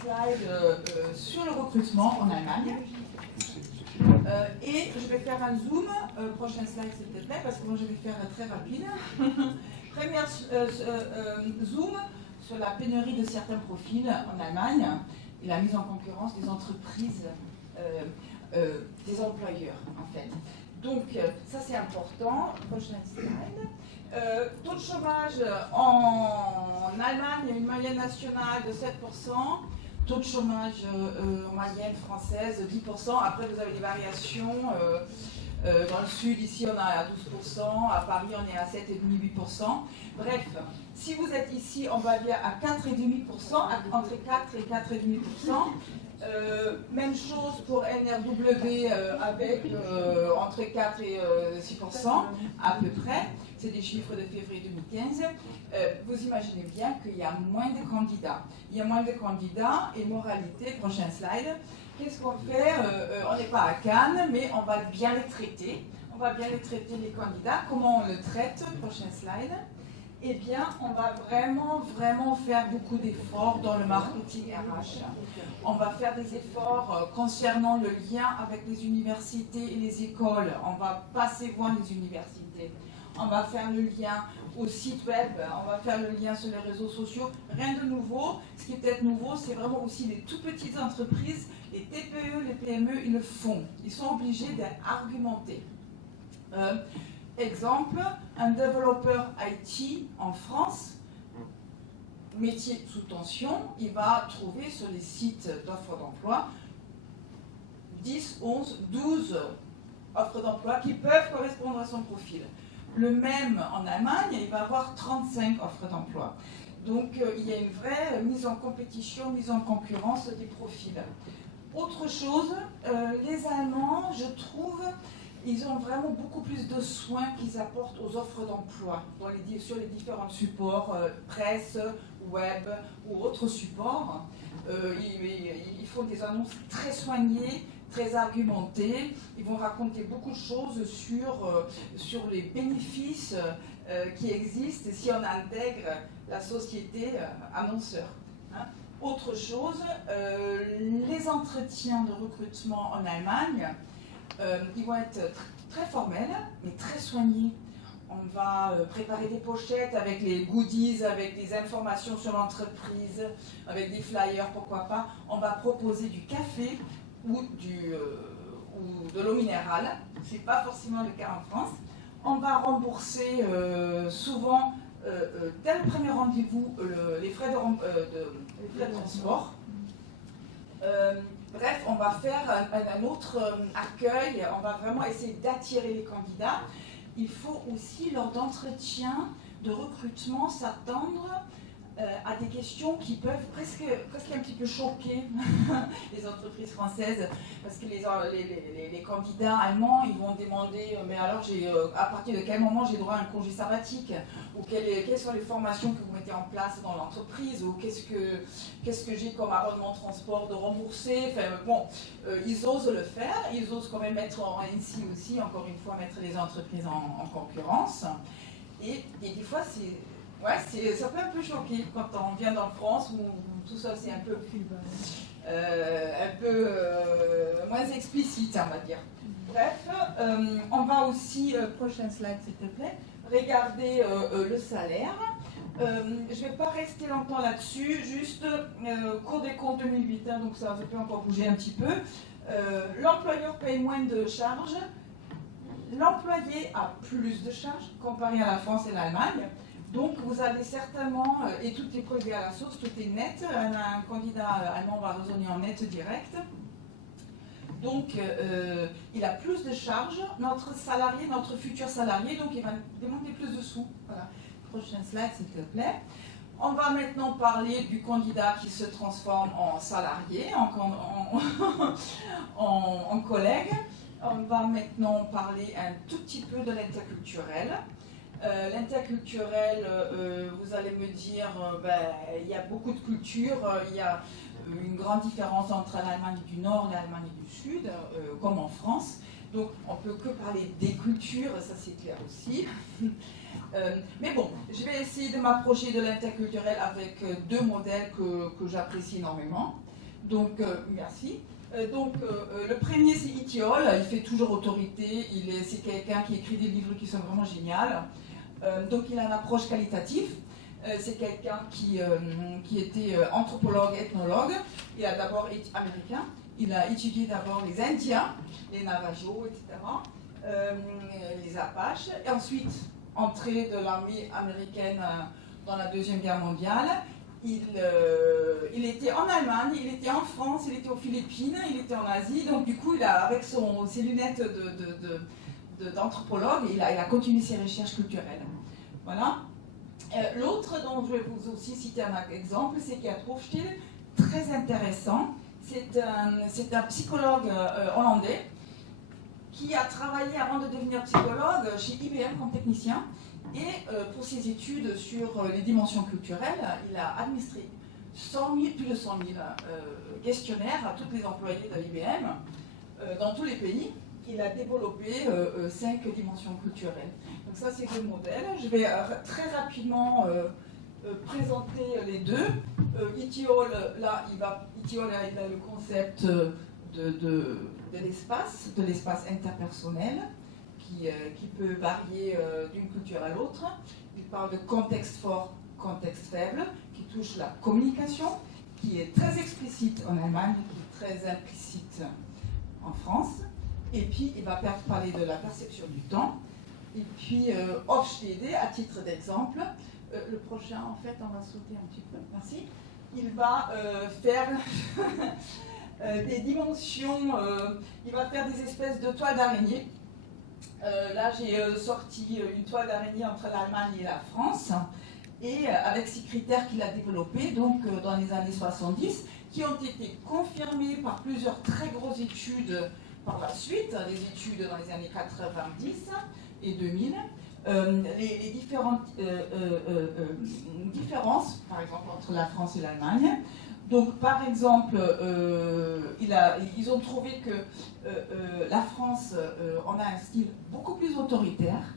slide sur le recrutement en Allemagne. Et je vais faire un zoom, prochain slide s'il te plaît, parce que moi je vais faire très rapide. Premier zoom sur la pénurie de certains profils en Allemagne et la mise en concurrence des entreprises, des employeurs en fait. Donc ça c'est important. Prochain slide. Taux de chômage en Allemagne, il y a une moyenne nationale de 7%. Taux de chômage en moyenne française, 10%. Après, vous avez des variations. Dans le sud, ici, on est à 12%. À Paris, on est à 7,5-8%. Bref, si vous êtes ici, on va dire à 4,5%, entre 4 et 4,5%. Même chose pour NRW avec entre 4 et 6% à peu près. C'est des chiffres de février 2015. Vous imaginez bien qu'il y a moins de candidats. Il y a moins de candidats et moralité, prochain slide. Qu'est-ce qu'on fait? On n'est pas à Cannes, mais on va bien les traiter. On va bien les traiter, les candidats. Comment on le traite? Prochain slide. Eh bien, on va vraiment faire beaucoup d'efforts dans le marketing RH. On va faire des efforts concernant le lien avec les universités et les écoles. On va passer voir les universités. On va faire le lien au site web, on va faire le lien sur les réseaux sociaux. Rien de nouveau. Ce qui est peut-être nouveau, c'est vraiment aussi les tout petites entreprises, les TPE, les PME, ils le font. Ils sont obligés d'argumenter. Exemple, un développeur IT en France, métier sous tension, il va trouver sur les sites d'offres d'emploi 10, 11, 12 offres d'emploi qui peuvent correspondre à son profil. Le même en Allemagne, il va avoir 35 offres d'emploi. Donc il y a une vraie mise en compétition, mise en concurrence des profils. Autre chose, les Allemands, je trouve, ils ont vraiment beaucoup plus de soins qu'ils apportent aux offres d'emploi sur les différents supports, presse, web ou autres supports. Ils font des annonces très soignées, très argumentées. Ils vont raconter beaucoup de choses sur les bénéfices qui existent si on intègre la société annonceur. Hein. Autre chose, les entretiens de recrutement en Allemagne, ils vont être très formels, mais très soignés. On va préparer des pochettes avec les goodies, avec des informations sur l'entreprise, avec des flyers, pourquoi pas. On va proposer du café ou de l'eau minérale. Ce n'est pas forcément le cas en France. On va rembourser souvent, dès le premier rendez-vous, les frais de transport. Bref, on va faire un autre accueil, on va vraiment essayer d'attirer les candidats. Il faut aussi, lors d'entretiens de recrutement, s'attendre à des questions qui peuvent presque un petit peu choquer les entreprises françaises, parce que les candidats allemands, ils vont demander mais alors à partir de quel moment j'ai droit à un congé sabbatique, ou quelles sont les formations que vous mettez en place dans l'entreprise, ou qu'est-ce que j'ai comme abonnement de transport de rembourser. Enfin, bon, ils osent le faire, ils osent quand même mettre ici aussi, encore une fois, mettre les entreprises en concurrence, et des fois ça peut un peu choquer quand on vient dans France où tout ça c'est un peu moins explicite, on va dire. Bref, on va aussi, prochain slide s'il te plaît, regarder le salaire. Je ne vais pas rester longtemps là-dessus, juste Cour des comptes 2008, donc ça peut encore bouger un petit peu. L'employeur paye moins de charges, l'employé a plus de charges comparé à la France et l'Allemagne. Donc vous avez certainement, et tout est prélevé à la source, tout est net, un candidat allemand va raisonner en net direct. Donc il a plus de charges, notre futur salarié, donc il va demander plus de sous. Voilà. Prochain slide s'il te plaît. On va maintenant parler du candidat qui se transforme en salarié, en collègue. On va maintenant parler un tout petit peu de l'interculturel. L'interculturel, vous allez me dire, il y a beaucoup de cultures, il y a une grande différence entre l'Allemagne du Nord et l'Allemagne du Sud, comme en France. Donc on ne peut que parler des cultures, ça c'est clair aussi. Mais bon, je vais essayer de m'approcher de l'interculturel avec deux modèles que j'apprécie énormément. Donc merci. Le premier c'est Itiol, il fait toujours autorité, c'est quelqu'un qui écrit des livres qui sont vraiment géniaux. Donc il a une approche qualitative. C'est quelqu'un qui était anthropologue, ethnologue. Il a d'abord été américain. Il a étudié d'abord les Indiens, les Navajos, etc., les Apaches. Et ensuite, entrée de l'armée américaine dans la Deuxième Guerre mondiale. Il était en Allemagne, il était en France, il était aux Philippines, il était en Asie. Donc du coup, avec ses lunettes d'anthropologue, il a continué ses recherches culturelles. Voilà. L'autre dont je vais vous aussi citer un exemple, c'est Gert Hofstede, très intéressant. C'est un psychologue hollandais qui a travaillé avant de devenir psychologue chez IBM comme technicien. Et pour ses études sur les dimensions culturelles, il a administré plus de 100 000 questionnaires à tous les employés de l'IBM dans tous les pays. Il a développé 5 dimensions culturelles. Donc ça, c'est le modèle. Je vais très rapidement présenter les deux. Itiol, là, il a le concept de l'espace interpersonnel qui peut varier d'une culture à l'autre. Il parle de contexte fort, contexte faible, qui touche la communication, qui est très explicite en Allemagne, qui est très implicite en France. Et puis, il va parler de la perception du temps. Et puis, Hofstede, à titre d'exemple, le prochain, en fait, on va sauter un petit peu, merci. Il va faire des dimensions, il va faire des espèces de toiles d'araignée. Là, j'ai sorti une toile d'araignée entre l'Allemagne et la France, et avec ces critères qu'il a développés donc, dans les années 70, qui ont été confirmés par plusieurs très grosses études par la suite, des études dans les années 90 et 2000. Les différentes différences, par exemple, entre la France et l'Allemagne. Donc, par exemple, ils ont trouvé que la France, on a un style beaucoup plus autoritaire.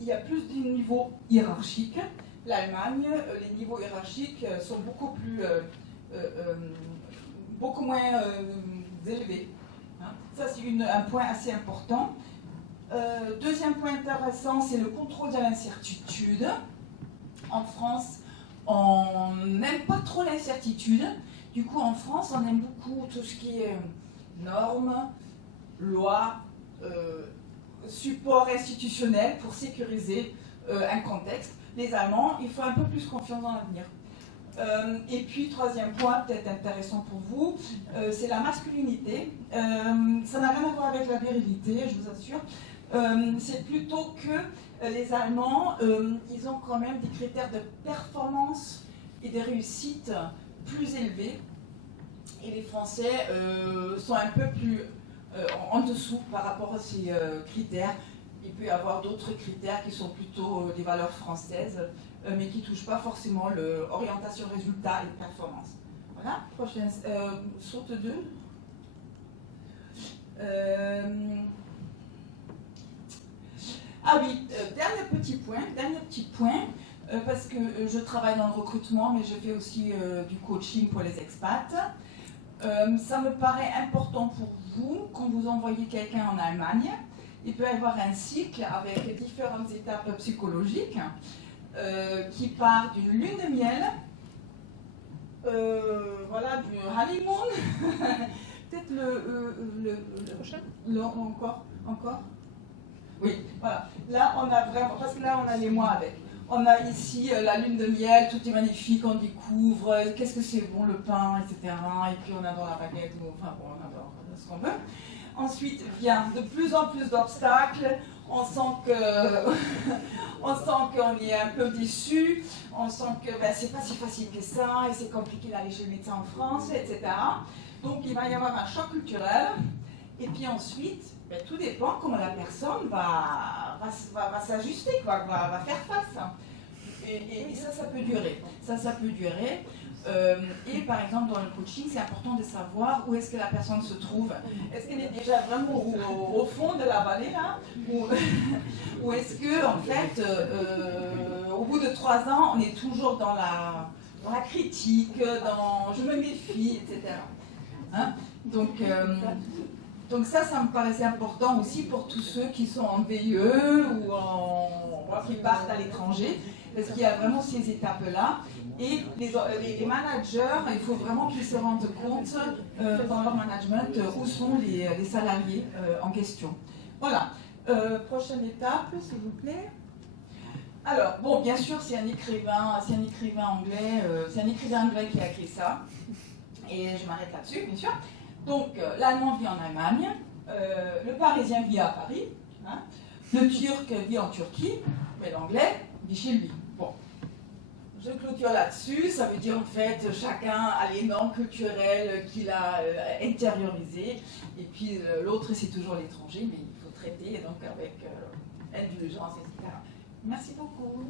Il y a plus de niveaux hiérarchiques. L'Allemagne, les niveaux hiérarchiques sont beaucoup moins élevés. Hein. Ça, c'est un point assez important. Deuxième point intéressant, c'est le contrôle de l'incertitude. En France, on n'aime pas trop l'incertitude. Du coup, en France, on aime beaucoup tout ce qui est normes, lois, support institutionnel pour sécuriser un contexte. Les Allemands, il faut un peu plus confiance dans l'avenir. Et puis, troisième point, peut-être intéressant pour vous, c'est la masculinité. Ça n'a rien à voir avec la virilité, je vous assure. C'est plutôt que les Allemands, ils ont quand même des critères de performance et de réussite plus élevés. Et les Français sont un peu plus en dessous par rapport à ces critères. Il peut y avoir d'autres critères qui sont plutôt des valeurs françaises, mais qui ne touchent pas forcément l'orientation résultat et performance. Voilà, prochaine, saute 2. Ah oui, dernier petit point, parce que je travaille dans le recrutement, mais je fais aussi du coaching pour les expats. Ça me paraît important pour vous, quand vous envoyez quelqu'un en Allemagne, il peut y avoir un cycle avec différentes étapes psychologiques qui part d'une lune de miel, voilà, du honeymoon, peut-être le prochain, encore. Oui, voilà. Là, on a vraiment, parce que là, on a les mois avec. On a ici la lune de miel, tout est magnifique, on découvre qu'est-ce que c'est bon le pain, etc. Et puis on adore la baguette, enfin bon, on adore ce qu'on veut. Ensuite vient de plus en plus d'obstacles, on sent qu'on est un peu déçu, on sent que c'est pas si facile que ça, et c'est compliqué d'aller chez le médecin en France, etc. Donc il va y avoir un choc culturel, et puis ensuite, tout dépend comment la personne va s'ajuster, va faire face. Et ça peut durer. Ça peut durer. Et par exemple, dans le coaching, c'est important de savoir où est-ce que la personne se trouve. Est-ce qu'elle est déjà vraiment au fond de la vallée, là, ou est-ce que, en fait, au bout de 3 ans, on est toujours dans la critique, dans je me méfie, etc. Hein? Donc ça me paraissait important aussi pour tous ceux qui sont en VIE ou qui partent à l'étranger, parce qu'il y a vraiment ces étapes-là. Et les managers, il faut vraiment qu'ils se rendent compte dans leur management où sont les salariés en question. Voilà. Prochaine étape, s'il vous plaît. Alors, bon, bien sûr, c'est un écrivain anglais, qui a écrit ça. Et je m'arrête là-dessus, bien sûr. Donc, l'Allemand vit en Allemagne, le Parisien vit à Paris, hein, le Turc vit en Turquie, mais l'Anglais vit chez lui. Bon, je clôture là-dessus. Ça veut dire en fait chacun a les normes culturelles qu'il a intériorisées, et puis l'autre c'est toujours l'étranger, mais il faut traiter donc avec indulgence, etc. Merci beaucoup.